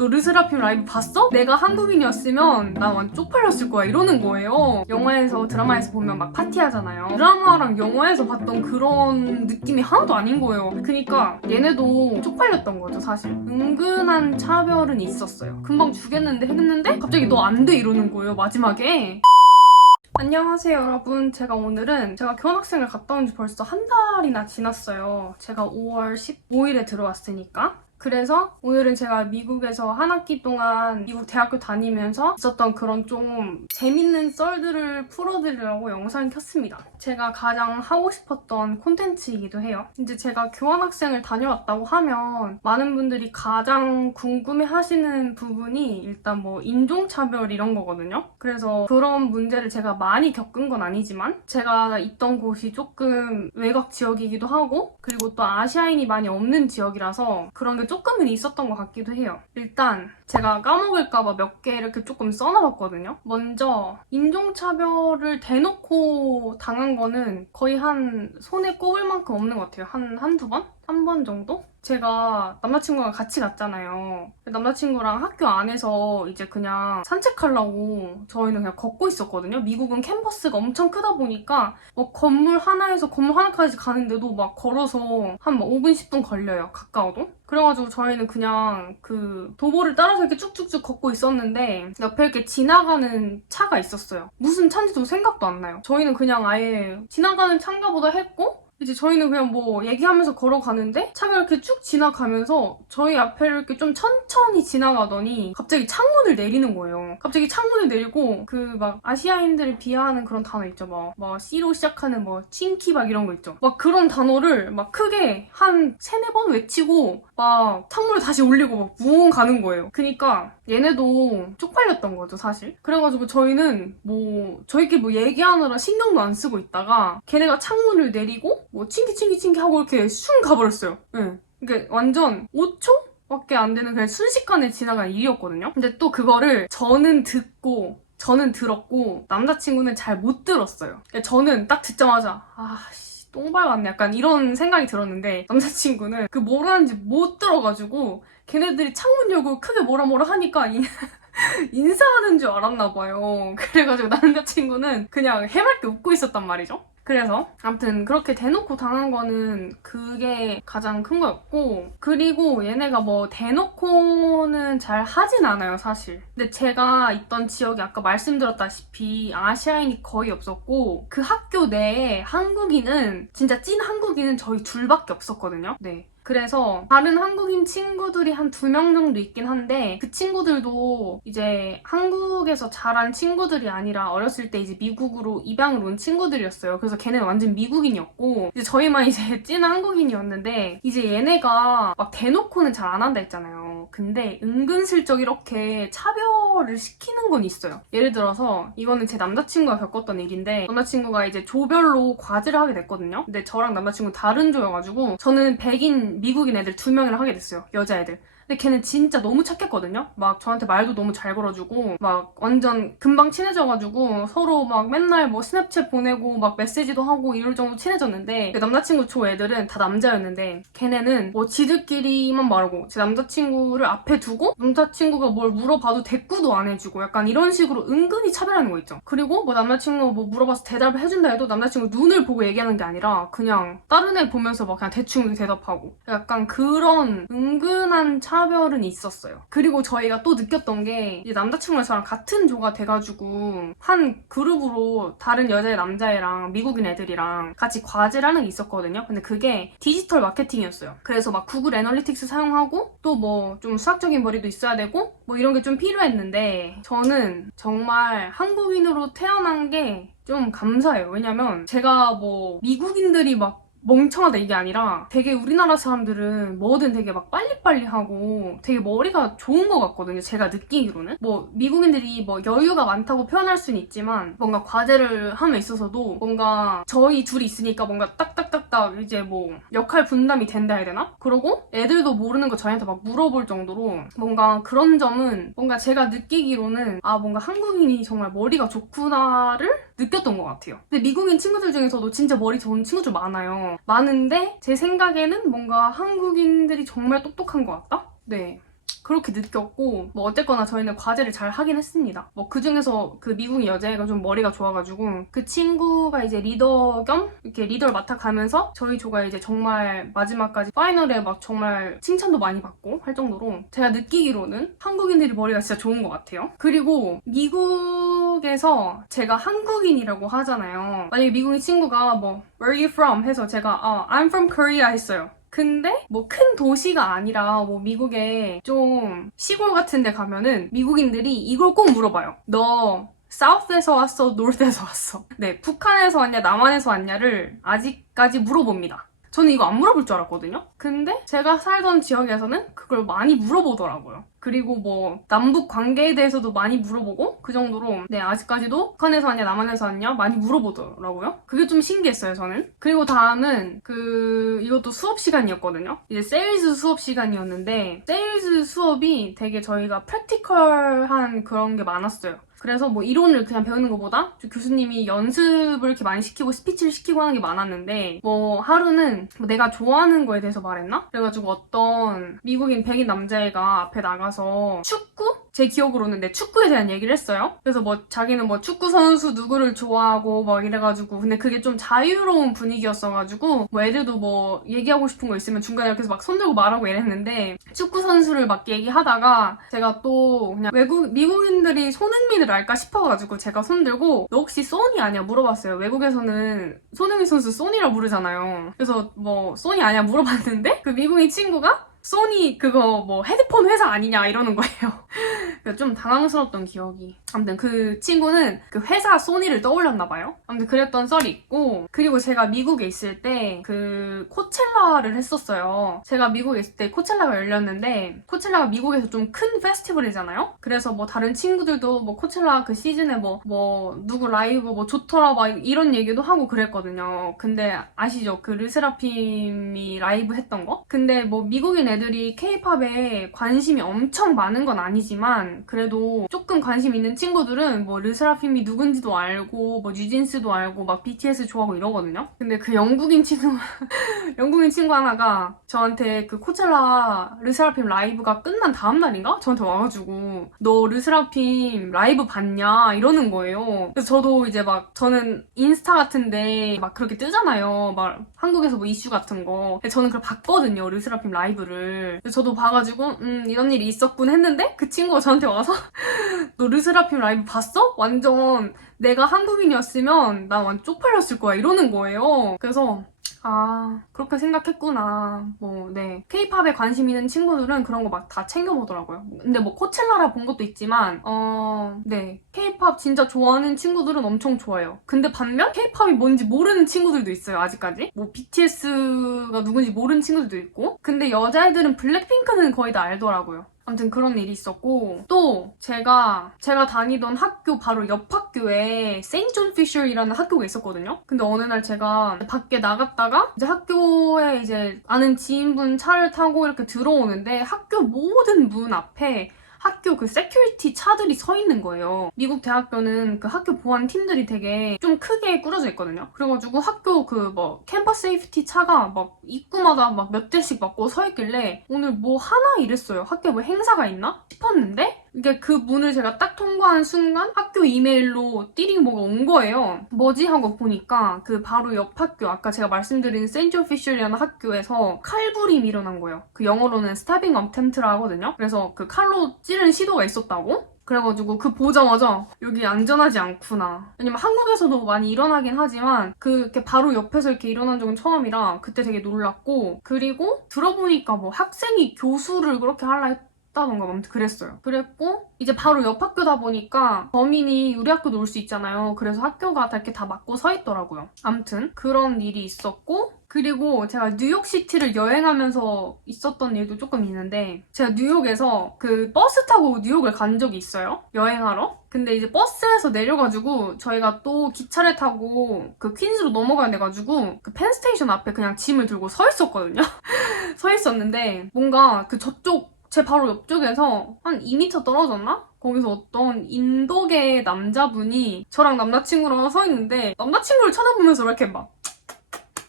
너 르세라핌 라이브 봤어? 내가 한국인이었으면 나 완전 쪽팔렸을 거야 이러는 거예요. 영화에서 드라마에서 보면 막 파티하잖아요. 드라마랑 영화에서 봤던 그런 느낌이 하나도 아닌 거예요. 그니까 얘네도 쪽팔렸던 거죠 사실. 은근한 차별은 있었어요. 금방 주겠는데 했는데 갑자기 너 안 돼 이러는 거예요 마지막에. 안녕하세요 여러분. 오늘은 제가 교환학생을 갔다 온 지 벌써 한 달이나 지났어요. 제가 5월 15일에 들어왔으니까. 그래서 오늘은 제가 미국에서 한 학기 동안 미국 대학교 다니면서 있었던 그런 좀 재밌는 썰들을 풀어드리려고 영상을 켰습니다. 제가 가장 하고 싶었던 콘텐츠이기도 해요. 이제 제가 교환학생을 다녀왔다고 하면 많은 분들이 가장 궁금해하시는 부분이 일단 뭐 인종차별 이런 거거든요. 그래서 그런 문제를 제가 많이 겪은 건 아니지만 제가 있던 곳이 조금 외곽 지역이기도 하고 그리고 또 아시아인이 많이 없는 지역이라서 그런 게 조금은 있었던 것 같기도 해요. 일단 제가 까먹을까봐 몇 개 이렇게 조금 써놔봤거든요. 먼저 인종차별을 대놓고 당한 거는 거의 한 손에 꼽을 만큼 없는 것 같아요. 한두 번? 한 번 정도? 제가 남자친구랑 같이 갔잖아요. 남자친구랑 학교 안에서 이제 그냥 산책하려고 저희는 그냥 걷고 있었거든요. 미국은 캠퍼스가 엄청 크다 보니까 뭐 건물 하나에서 건물 하나까지 가는데도 막 걸어서 한 5분, 10분 걸려요. 가까워도. 그래가지고 저희는 그냥 그 도보를 따라서 이렇게 쭉쭉쭉 걷고 있었는데 옆에 이렇게 지나가는 차가 있었어요. 무슨 차인지도 생각도 안 나요. 저희는 그냥 아예 지나가는 차인가 보다 했고 이제 저희는 그냥 뭐 얘기하면서 걸어가는데 차가 이렇게 쭉 지나가면서 저희 앞에를 이렇게 좀 천천히 지나가더니 갑자기 창문을 내리는 거예요. 갑자기 창문을 내리고 그 막 아시아인들을 비하하는 그런 단어 있죠. 막 C로 시작하는 뭐 칭키 막 이런 거 있죠. 막 그런 단어를 막 크게 한 3-4번 외치고 막 창문을 다시 올리고 막 무엉 가는 거예요. 그니까 얘네도 쪽팔렸던 거죠 사실. 그래가지고 저희는 뭐 저희끼리 뭐 얘기하느라 신경도 안 쓰고 있다가 걔네가 창문을 내리고 뭐 칭키 하고 이렇게 슝 가버렸어요. 네. 그러니까 완전 5초? 밖에 안 되는 그냥 순식간에 지나간 일이었거든요. 근데 또 그거를 저는 들었고 남자친구는 잘 못 들었어요. 그러니까 저는 딱 듣자마자 똥발 왔네 약간 이런 생각이 들었는데 남자친구는 그 뭐라는지 못 들어가지고 걔네들이 창문 열고 크게 뭐라 하니까 인사하는 줄 알았나 봐요. 그래가지고 남자친구는 그냥 해맑게 웃고 있었단 말이죠. 그래서 아무튼 그렇게 대놓고 당한 거는 그게 가장 큰 거였고 그리고 얘네가 뭐 대놓고는 잘 하진 않아요 사실. 근데 제가 있던 지역이 아까 말씀드렸다시피 아시아인이 거의 없었고 그 학교 내에 한국인은 진짜 찐 한국인은 저희 둘밖에 없었거든요. 네. 그래서 다른 한국인 친구들이 한 2명 정도 있긴 한데 그 친구들도 이제 한국에서 자란 친구들이 아니라 어렸을 때 이제 미국으로 입양을 온 친구들이었어요. 그래서 걔네는 완전 미국인이었고 이제 저희만 이제 찐 한국인이었는데 이제 얘네가 막 대놓고는 잘 안 한다 했잖아요. 근데 은근슬쩍 이렇게 차별을 시키는 건 있어요. 예를 들어서 이거는 제 남자친구가 겪었던 일인데 남자친구가 이제 조별로 과제를 하게 됐거든요. 근데 저랑 남자친구 다른 조여가지고 저는 백인 미국인 애들 2명이랑 하게 됐어요. 여자애들. 근데 걔는 진짜 너무 착했거든요. 막 저한테 말도 너무 잘 걸어주고 막 완전 금방 친해져가지고 서로 막 맨날 뭐 스냅챗 보내고 막 메시지도 하고 이럴 정도 친해졌는데 그 남자친구 조 애들은 다 남자였는데 걔네는 뭐 지들끼리만 말하고 제 남자친구를 앞에 두고 남자친구가 뭘 물어봐도 대꾸도 안 해주고 약간 이런 식으로 은근히 차별하는 거 있죠. 그리고 뭐 남자친구가 뭐 물어봐서 대답을 해준다 해도 남자친구 눈을 보고 얘기하는 게 아니라 그냥 다른 애 보면서 막 그냥 대충 대답하고 약간 그런 은근한 차별은 있었어요. 그리고 저희가 또 느꼈던 게 이제 남자친구랑 저랑 같은 조가 돼가지고 한 그룹으로 다른 여자애 남자애랑 미국인 애들이랑 같이 과제를 하는 게 있었거든요. 근데 그게 디지털 마케팅이었어요. 그래서 막 구글 애널리틱스 사용하고 또 뭐 좀 수학적인 머리도 있어야 되고 뭐 이런 게 좀 필요했는데 저는 정말 한국인으로 태어난 게 좀 감사해요. 왜냐면 제가 뭐 미국인들이 막 멍청하다 이게 아니라 되게 우리나라 사람들은 뭐든 되게 막 빨리빨리 하고 되게 머리가 좋은 것 같거든요. 제가 느끼기로는. 뭐 미국인들이 뭐 여유가 많다고 표현할 수는 있지만 뭔가 과제를 함에 있어서도 뭔가 저희 둘이 있으니까 뭔가 딱딱딱딱 이제 뭐 역할 분담이 된다 해야 되나? 그러고 애들도 모르는 거 저희한테 막 물어볼 정도로 뭔가 그런 점은 뭔가 제가 느끼기로는 뭔가 한국인이 정말 머리가 좋구나를 느꼈던 것 같아요. 근데 미국인 친구들 중에서도 진짜 머리 좋은 친구들 많아요. 많은데 제 생각에는 뭔가 한국인들이 정말 똑똑한 것 같다? 네. 그렇게 느꼈고 뭐 어쨌거나 저희는 과제를 잘 하긴 했습니다. 뭐 그중에서 그 미국인 여자애가 좀 머리가 좋아가지고 그 친구가 이제 리더 겸 이렇게 리더를 맡아가면서 저희 조가 이제 정말 마지막까지 파이널에 막 정말 칭찬도 많이 받고 할 정도로 제가 느끼기로는 한국인들이 머리가 진짜 좋은 것 같아요. 그리고 미국에서 제가 한국인이라고 하잖아요. 만약에 미국인 친구가 뭐 Where are you from? 해서 제가 I'm from Korea 했어요. 근데 뭐 큰 도시가 아니라 뭐 미국에 좀 시골 같은 데 가면은 미국인들이 이걸 꼭 물어봐요. 너 사우스에서 왔어? 노스에서 왔어? 네, 북한에서 왔냐 남한에서 왔냐를 아직까지 물어봅니다. 저는 이거 안 물어볼 줄 알았거든요? 근데 제가 살던 지역에서는 그걸 많이 물어보더라고요. 그리고 뭐 남북 관계에 대해서도 많이 물어보고 그 정도로 네 아직까지도 북한에서 왔냐 남한에서 왔냐 많이 물어보더라고요. 그게 좀 신기했어요 저는. 그리고 다음은 이것도 수업 시간이었거든요. 이제 세일즈 수업 시간이었는데 세일즈 수업이 되게 저희가 프랙티컬한 그런 게 많았어요. 그래서 뭐 이론을 그냥 배우는 것보다 교수님이 연습을 이렇게 많이 시키고 스피치를 시키고 하는 게 많았는데 뭐 하루는 뭐 내가 좋아하는 거에 대해서 말했나? 그래가지고 어떤 미국인 백인 남자애가 앞에 나가서 축구? 제 기억으로는 내 축구에 대한 얘기를 했어요. 그래서 뭐 자기는 뭐 축구 선수 누구를 좋아하고 막 이래가지고 근데 그게 좀 자유로운 분위기였어가지고 뭐 애들도 뭐 얘기하고 싶은 거 있으면 중간에 이렇게 막 손들고 말하고 이랬는데 축구 선수를 막 얘기하다가 제가 또 그냥 미국인들이 손흥민을 알까 싶어가지고 제가 손들고 너 혹시 소니 아니야? 물어봤어요. 외국에서는 손흥민 선수 소니라 부르잖아요. 그래서 뭐 소니 아니야? 물어봤는데 그 미국인 친구가 소니 그거 뭐 헤드폰 회사 아니냐 이러는 거예요. 좀 당황스러웠던 기억이. 아무튼 그 친구는 그 회사 소니를 떠올렸나 봐요. 아무튼 그랬던 썰이 있고 그리고 제가 미국에 있을 때 그 코첼라를 했었어요. 제가 미국에 있을 때 코첼라가 열렸는데 코첼라가 미국에서 좀 큰 페스티벌이잖아요. 그래서 뭐 다른 친구들도 뭐 코첼라 그 시즌에 뭐 누구 라이브 뭐 좋더라 막 이런 얘기도 하고 그랬거든요. 근데 아시죠? 그 르세라핌이 라이브 했던 거? 근데 뭐 미국인 애들이 K-팝에 관심이 엄청 많은 건 아니지만 그래도 조금 관심 있는 친구들은 뭐 르세라핌이 누군지도 알고 뭐 뉴진스도 알고 막 BTS 좋아하고 이러거든요. 근데 그 영국인 친구 하나가 저한테 그 코첼라 르세라핌 라이브가 끝난 다음 날인가? 저한테 와가지고 너 르세라핌 라이브 봤냐? 이러는 거예요. 그래서 저도 이제 막 저는 인스타 같은데 막 그렇게 뜨잖아요. 막 한국에서 뭐 이슈 같은 거. 저는 그걸 봤거든요. 르세라핌 라이브를. 그래서 저도 봐가지고 이런 일이 있었군 했는데 그 친구가 저한테 와서 너 르세라핌 라이브 봤어? 완전 내가 한국인이었으면 나 완전 쪽팔렸을 거야 이러는 거예요. 그래서 그렇게 생각했구나. 뭐, 네. 케이팝에 관심 있는 친구들은 그런 거 막 다 챙겨보더라고요. 근데 뭐 코첼라라 본 것도 있지만, 네. 케이팝 진짜 좋아하는 친구들은 엄청 좋아요. 근데 반면 케이팝이 뭔지 모르는 친구들도 있어요, 아직까지. 뭐 BTS가 누군지 모르는 친구들도 있고. 근데 여자애들은 블랙핑크는 거의 다 알더라고요. 아무튼 그런 일이 있었고 또 제가 다니던 학교 바로 옆 학교에 세인트 존 피셔이라는 학교가 있었거든요. 근데 어느 날 제가 밖에 나갔다가 이제 학교에 이제 아는 지인분 차를 타고 이렇게 들어오는데 학교 모든 문 앞에 학교 그 세큐리티 차들이 서 있는 거예요. 미국 대학교는 그 학교 보안 팀들이 되게 좀 크게 꾸려져 있거든요. 그래가지고 학교 그 뭐 캠퍼스 세이프티 차가 막 입구마다 막 몇 대씩 막고 서 있길래 오늘 뭐 하나 이랬어요. 학교에 뭐 행사가 있나 싶었는데 이게 그 문을 제가 딱 통과한 순간 학교 이메일로 띠링 뭐가 온 거예요. 뭐지? 하고 보니까 그 바로 옆 학교 아까 제가 말씀드린 세인트 피셔라는 학교에서 칼부림이 일어난 거예요. 그 영어로는 스타빙 업템트라 하거든요. 그래서 그 칼로 찌른 시도가 있었다고? 그래가지고 그 보자마자 여기 안전하지 않구나. 왜냐면 한국에서도 많이 일어나긴 하지만 그렇게 바로 옆에서 이렇게 일어난 적은 처음이라 그때 되게 놀랐고 그리고 들어보니까 뭐 학생이 교수를 그렇게 하려 했다던가 아무튼 그랬어요. 그랬고 이제 바로 옆 학교다 보니까 범인이 우리 학교도 올 수 있잖아요. 그래서 학교가 다 이렇게 다 막고 서 있더라고요. 아무튼 그런 일이 있었고 그리고 제가 뉴욕시티를 여행하면서 있었던 일도 조금 있는데 제가 뉴욕에서 그 버스 타고 뉴욕을 간 적이 있어요. 여행하러. 근데 이제 버스에서 내려가지고 저희가 또 기차를 타고 그 퀸즈로 넘어가야 돼가지고 그 펜스테이션 앞에 그냥 짐을 들고 서 있었거든요. 서 있었는데 뭔가 그 저쪽 제 바로 옆쪽에서 한 2m 떨어졌나? 거기서 어떤 인도계 남자분이 저랑 남자친구랑 서 있는데 남자친구를 쳐다보면서 이렇게 막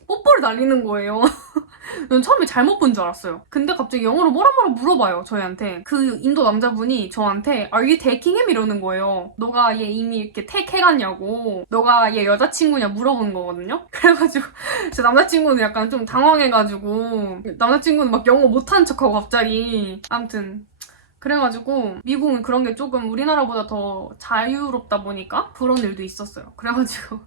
뽀뽀를 날리는 거예요. 전 처음에 잘못 본 줄 알았어요. 근데 갑자기 영어로 뭐라 물어봐요, 저희한테. 그 인도 남자분이 저한테 Are you taking him? 이러는 거예요. 너가 얘 이미 이렇게 take 해갔냐고. 너가 얘 여자친구냐 물어보는 거거든요. 그래가지고 제 남자친구는 약간 좀 당황해가지고 남자친구는 막 영어 못하는 척하고 갑자기 아무튼 그래가지고 미국은 그런 게 조금 우리나라보다 더 자유롭다 보니까 그런 일도 있었어요. 그래가지고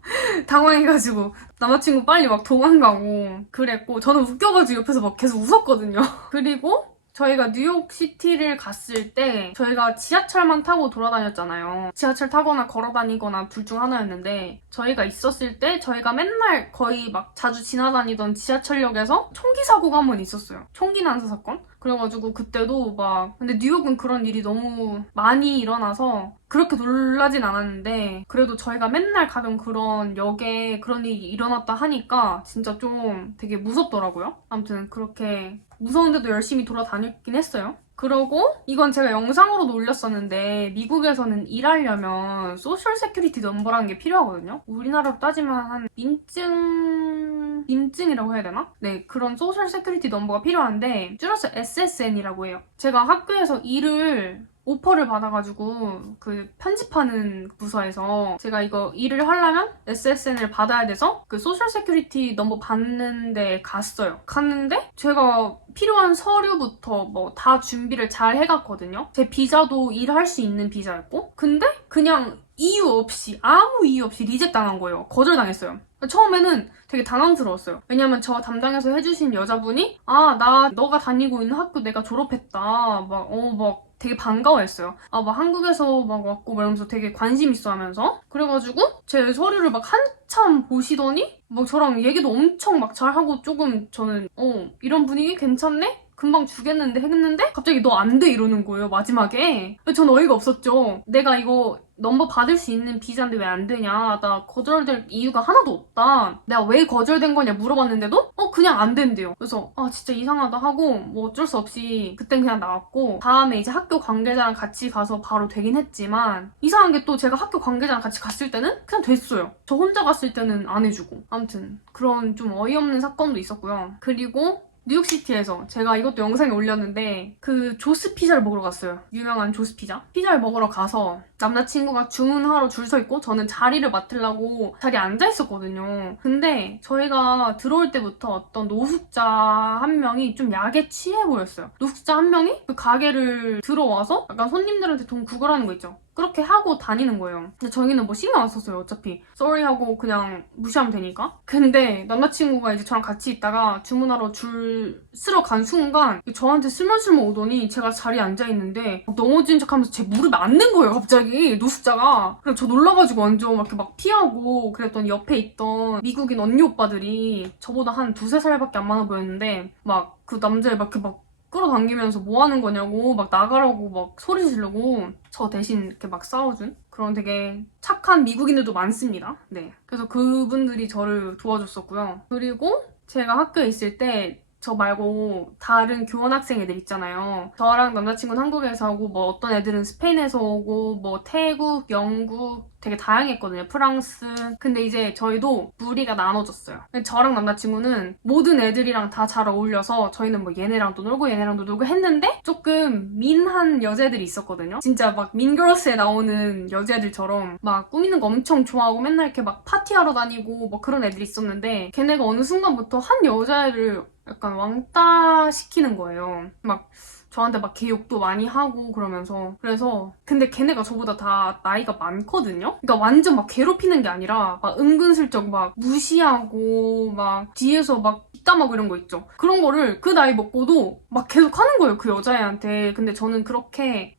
당황해가지고 남자친구 빨리 막 도망가고 그랬고 저는 웃겨가지고 옆에서 막 계속 웃었거든요. 그리고 저희가 뉴욕시티를 갔을 때 저희가 지하철만 타고 돌아다녔잖아요. 지하철 타거나 걸어다니거나 둘 중 하나였는데 저희가 있었을 때 저희가 맨날 거의 막 자주 지나다니던 지하철역에서 총기 사고가 한 번 있었어요. 총기 난사 사건? 그래가지고 그때도 막 근데 뉴욕은 그런 일이 너무 많이 일어나서 그렇게 놀라진 않았는데 그래도 저희가 맨날 가던 그런 역에 그런 일이 일어났다 하니까 진짜 좀 되게 무섭더라고요. 아무튼 그렇게 무서운데도 열심히 돌아다녔긴 했어요. 그러고 이건 제가 영상으로도 올렸었는데 미국에서는 일하려면 소셜 세큐리티 넘버라는 게 필요하거든요. 우리나라로 따지면 한 민증이라고 해야 되나? 네, 그런 소셜 세큐리티 넘버가 필요한데 줄여서 SSN이라고 해요. 제가 학교에서 일을 오퍼를 받아가지고 그 편집하는 부서에서 제가 이거 일을 하려면 SSN을 받아야 돼서 그 소셜 세큐리티 넘버 받는 데 갔어요. 갔는데 제가 필요한 서류부터 뭐 다 준비를 잘 해갔거든요. 제 비자도 일할 수 있는 비자였고 근데 그냥 아무 이유 없이 리젝 당한 거예요. 거절당했어요. 처음에는 되게 당황스러웠어요. 왜냐면 저 담당해서 해주신 여자분이 너가 다니고 있는 학교 내가 졸업했다. 막 되게 반가워했어요. 막 한국에서 막 왔고 이러면서 되게 관심 있어 하면서 그래가지고 제 서류를 막 한참 보시더니 막 저랑 얘기도 엄청 막 잘하고 조금 저는 이런 분위기 괜찮네? 금방 주겠는데 했는데 갑자기 너 안 돼 이러는 거예요 마지막에. 저는 어이가 없었죠. 내가 이거 넘버 받을 수 있는 비자인데 왜 안 되냐. 나 거절될 이유가 하나도 없다. 내가 왜 거절된 거냐 물어봤는데도 그냥 안 된대요. 그래서 진짜 이상하다 하고 뭐 어쩔 수 없이 그땐 그냥 나왔고 다음에 이제 학교 관계자랑 같이 가서 바로 되긴 했지만 이상한 게 또 제가 학교 관계자랑 같이 갔을 때는 그냥 됐어요. 저 혼자 갔을 때는 안 해주고 아무튼 그런 좀 어이없는 사건도 있었고요. 그리고 뉴욕시티에서 제가 이것도 영상에 올렸는데 그 조스 피자를 먹으러 갔어요. 유명한 조스 피자. 피자를 먹으러 가서 남자친구가 주문하러 줄 서 있고 저는 자리를 맡으려고 자리에 앉아 있었거든요. 근데 저희가 들어올 때부터 어떤 노숙자 한 명이 좀 약에 취해 보였어요. 노숙자 한 명이 그 가게를 들어와서 약간 손님들한테 돈 구걸하는 거 있죠. 그렇게 하고 다니는 거예요. 근데 저희는 뭐 신경 안 썼어요. 어차피 sorry 하고 그냥 무시하면 되니까. 근데 남자친구가 이제 저랑 같이 있다가 주문하러 줄 쓰러 간 순간 저한테 스멀스멀 오더니 제가 자리에 앉아있는데 넘어진 척하면서 제 무릎에 앉는 거예요. 갑자기 노숙자가. 그래서 저 놀라가지고 완전 막 이렇게 막 피하고 그랬더니 옆에 있던 미국인 언니 오빠들이 저보다 한 두세 살밖에 안 많아 보였는데 막 그 남자애 막 이렇게 막 끌어당기면서 뭐 하는 거냐고 막 나가라고 막 소리 지르고 저 대신 이렇게 막 싸워준 그런 되게 착한 미국인들도 많습니다. 네, 그래서 그분들이 저를 도와줬었고요. 그리고 제가 학교에 있을 때 저 말고 다른 교환학생 애들 있잖아요. 저랑 남자친구는 한국에서 오고 뭐 어떤 애들은 스페인에서 오고 뭐 태국, 영국 되게 다양했거든요. 프랑스. 근데 이제 저희도 무리가 나눠졌어요. 저랑 남자친구는 모든 애들이랑 다 잘 어울려서 저희는 뭐 얘네랑도 놀고 얘네랑도 놀고 했는데 조금 민한 여자애들이 있었거든요. 진짜 막 민걸스에 나오는 여자애들처럼 막 꾸미는 거 엄청 좋아하고 맨날 이렇게 막 파티하러 다니고 뭐 그런 애들이 있었는데 걔네가 어느 순간부터 한 여자애를 약간 왕따 시키는 거예요. 막 저한테 막 개욕도 많이 하고 그러면서 그래서 근데 걔네가 저보다 다 나이가 많거든요? 그러니까 완전 막 괴롭히는 게 아니라 막 은근슬쩍 막 무시하고 막 뒤에서 막 뒷담하고 이런 거 있죠. 그런 거를 그 나이 먹고도 막 계속 하는 거예요. 그 여자애한테. 근데 저는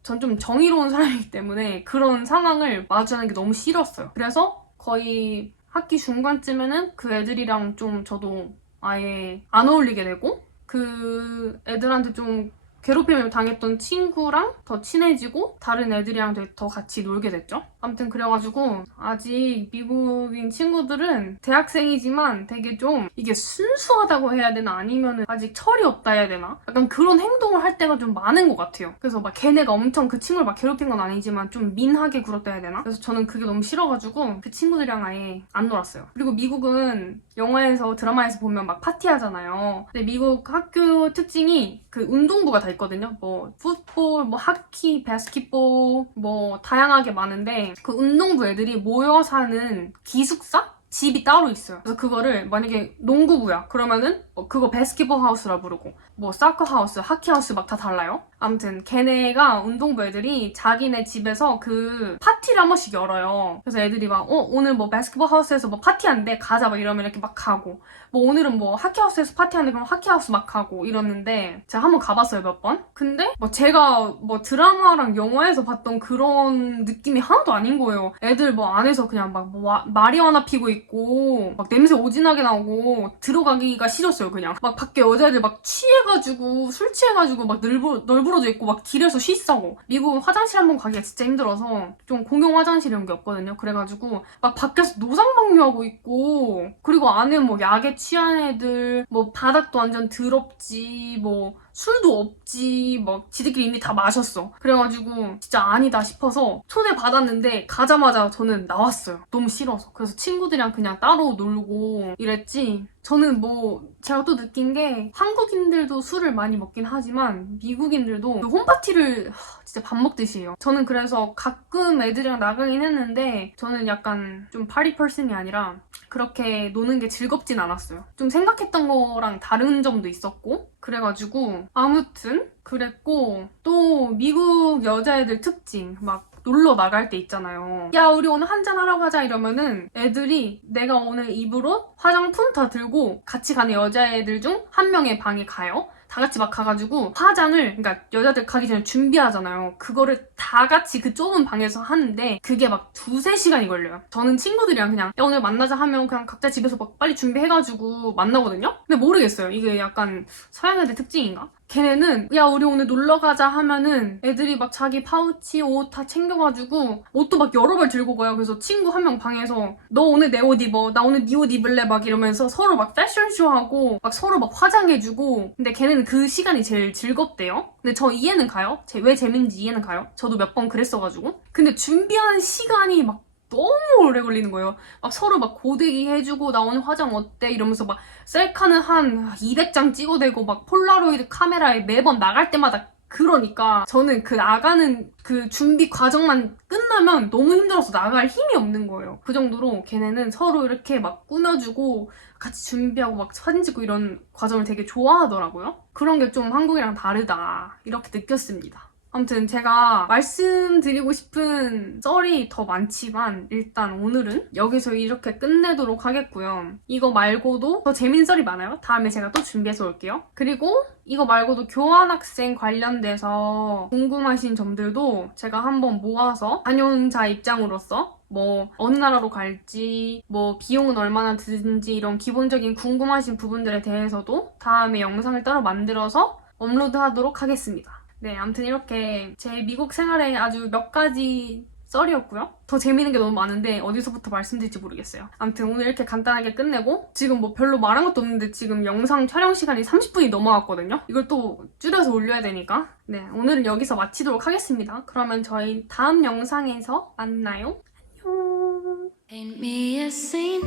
전 좀 정의로운 사람이기 때문에 그런 상황을 마주하는 게 너무 싫었어요. 그래서 거의 학기 중반쯤에는 그 애들이랑 좀 저도 아예 안 어울리게 되고 그 애들한테 좀 괴롭힘을 당했던 친구랑 더 친해지고 다른 애들이랑 더 같이 놀게 됐죠. 아무튼 그래가지고 아직 미국인 친구들은 대학생이지만 되게 좀 이게 순수하다고 해야 되나 아니면 아직 철이 없다 해야 되나? 약간 그런 행동을 할 때가 좀 많은 것 같아요. 그래서 막 걔네가 엄청 그 친구를 막 괴롭힌 건 아니지만 좀 민하게 굴었다 해야 되나? 그래서 저는 그게 너무 싫어가지고 그 친구들이랑 아예 안 놀았어요. 그리고 미국은 영화에서 드라마에서 보면 막 파티하잖아요. 근데 미국 학교 특징이 그 운동부가 다 있거든요. 뭐 풋볼, 뭐 하키, 바스켓볼 뭐 다양하게 많은데 그 운동부 애들이 모여 사는 기숙사? 집이 따로 있어요. 그래서 그거를 만약에 농구부야 그러면은 그거 바스켓볼 하우스라 부르고 뭐 사커 하우스, 하키 하우스 막 다 달라요. 아무튼 걔네가 운동부 애들이 자기네 집에서 그 파티를 한 번씩 열어요. 그래서 애들이 막 오늘 뭐 바스켓볼 하우스에서 뭐 파티한대 가자 막 이러면 이렇게 막 가고 뭐 오늘은 뭐 하키 하우스에서 파티하는데 그럼 하키 하우스 막 가고 이러는데 제가 한번 가봤어요 몇 번. 근데 뭐 제가 뭐 드라마랑 영화에서 봤던 그런 느낌이 하나도 아닌 거예요. 애들 뭐 안에서 그냥 막 뭐 마리화나 피고 있고 막 냄새 오진하게 나고 들어가기가 싫었어요. 그냥 막 밖에 여자애들 막 취해가지고 술 취해가지고 막 널브러져 있고 막 길에서 쉬싸고. 미국은 화장실 한번 가기가 진짜 힘들어서 좀 공용 화장실 이런 게 없거든요. 그래가지고 막 밖에서 노상방뇨하고 있고 그리고 안에 뭐 약에 취한 애들 뭐 바닥도 완전 더럽지 뭐 술도 없지 막 지들끼리 이미 다 마셨어. 그래가지고 진짜 아니다 싶어서 초대받았는데 가자마자 저는 나왔어요. 너무 싫어서. 그래서 친구들이랑 그냥 따로 놀고 이랬지. 저는 뭐 제가 또 느낀 게 한국인들도 술을 많이 먹긴 하지만 미국인들도 그 홈파티를 진짜 밥 먹듯이 해요. 저는 그래서 가끔 애들이랑 나가긴 했는데 저는 약간 좀 파리 퍼슨이 아니라 그렇게 노는 게 즐겁진 않았어요. 좀 생각했던 거랑 다른 점도 있었고 그래가지고 아무튼 그랬고 또 미국 여자애들 특징 막 놀러 나갈 때 있잖아요. 야 우리 오늘 한잔 하러 가자 이러면은 애들이 내가 오늘 입을 옷, 화장품 다 들고 같이 가는 여자애들 중 한 명의 방에 가요. 다 같이 막 가가지고 화장을 그러니까 여자들 가기 전에 준비하잖아요. 그거를 다 같이 그 좁은 방에서 하는데 그게 막 2-3시간이 걸려요. 저는 친구들이랑 그냥 야 오늘 만나자 하면 그냥 각자 집에서 막 빨리 준비해가지고 만나거든요. 근데 모르겠어요. 이게 약간 서양 애들 특징인가? 걔네는 야 우리 오늘 놀러 가자 하면은 애들이 막 자기 파우치 옷 다 챙겨가지고 옷도 막 여러 벌 들고 가요. 그래서 친구 한 명 방에서 너 오늘 내 옷 입어 나 오늘 네 옷 입을래 막 이러면서 서로 막 패션쇼하고 막 서로 막 화장해주고 근데 걔네는 그 시간이 제일 즐겁대요. 근데 저 이해는 가요. 왜 재밌는지 이해는 가요. 저도 몇 번 그랬어가지고 근데 준비하는 시간이 막 너무 오래 걸리는 거예요. 막 서로 막 고데기 해주고 나 오늘 화장 어때? 이러면서 막 셀카는 한 200장 찍어대고 막 폴라로이드 카메라에 매번 나갈 때마다 그러니까 저는 그 나가는 그 준비 과정만 끝나면 너무 힘들어서 나갈 힘이 없는 거예요. 그 정도로 걔네는 서로 이렇게 막 꾸며주고 같이 준비하고 막 사진 찍고 이런 과정을 되게 좋아하더라고요. 그런 게 좀 한국이랑 다르다 이렇게 느꼈습니다. 아무튼 제가 말씀드리고 싶은 썰이 더 많지만 일단 오늘은 여기서 이렇게 끝내도록 하겠고요. 이거 말고도 더 재밌는 썰이 많아요. 다음에 제가 또 준비해서 올게요. 그리고 이거 말고도 교환학생 관련돼서 궁금하신 점들도 제가 한번 모아서 다녀온 자 입장으로서 뭐 어느 나라로 갈지 뭐 비용은 얼마나 드는지 이런 기본적인 궁금하신 부분들에 대해서도 다음에 영상을 따로 만들어서 업로드하도록 하겠습니다. 네, 아무튼 이렇게 제 미국 생활에 아주 몇 가지 썰이었고요. 더 재밌는 게 너무 많은데 어디서부터 말씀드릴지 모르겠어요. 아무튼 오늘 이렇게 간단하게 끝내고 지금 뭐 별로 말한 것도 없는데 지금 영상 촬영 시간이 30분이 넘어갔거든요. 이걸 또 줄여서 올려야 되니까 네, 오늘은 여기서 마치도록 하겠습니다. 그러면 저희 다음 영상에서 만나요. 안녕. Paint me a scene,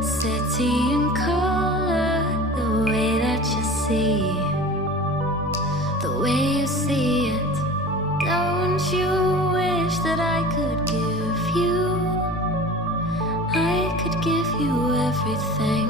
city in color, the way that you see. The way you see it, don't you wish that I could give you everything?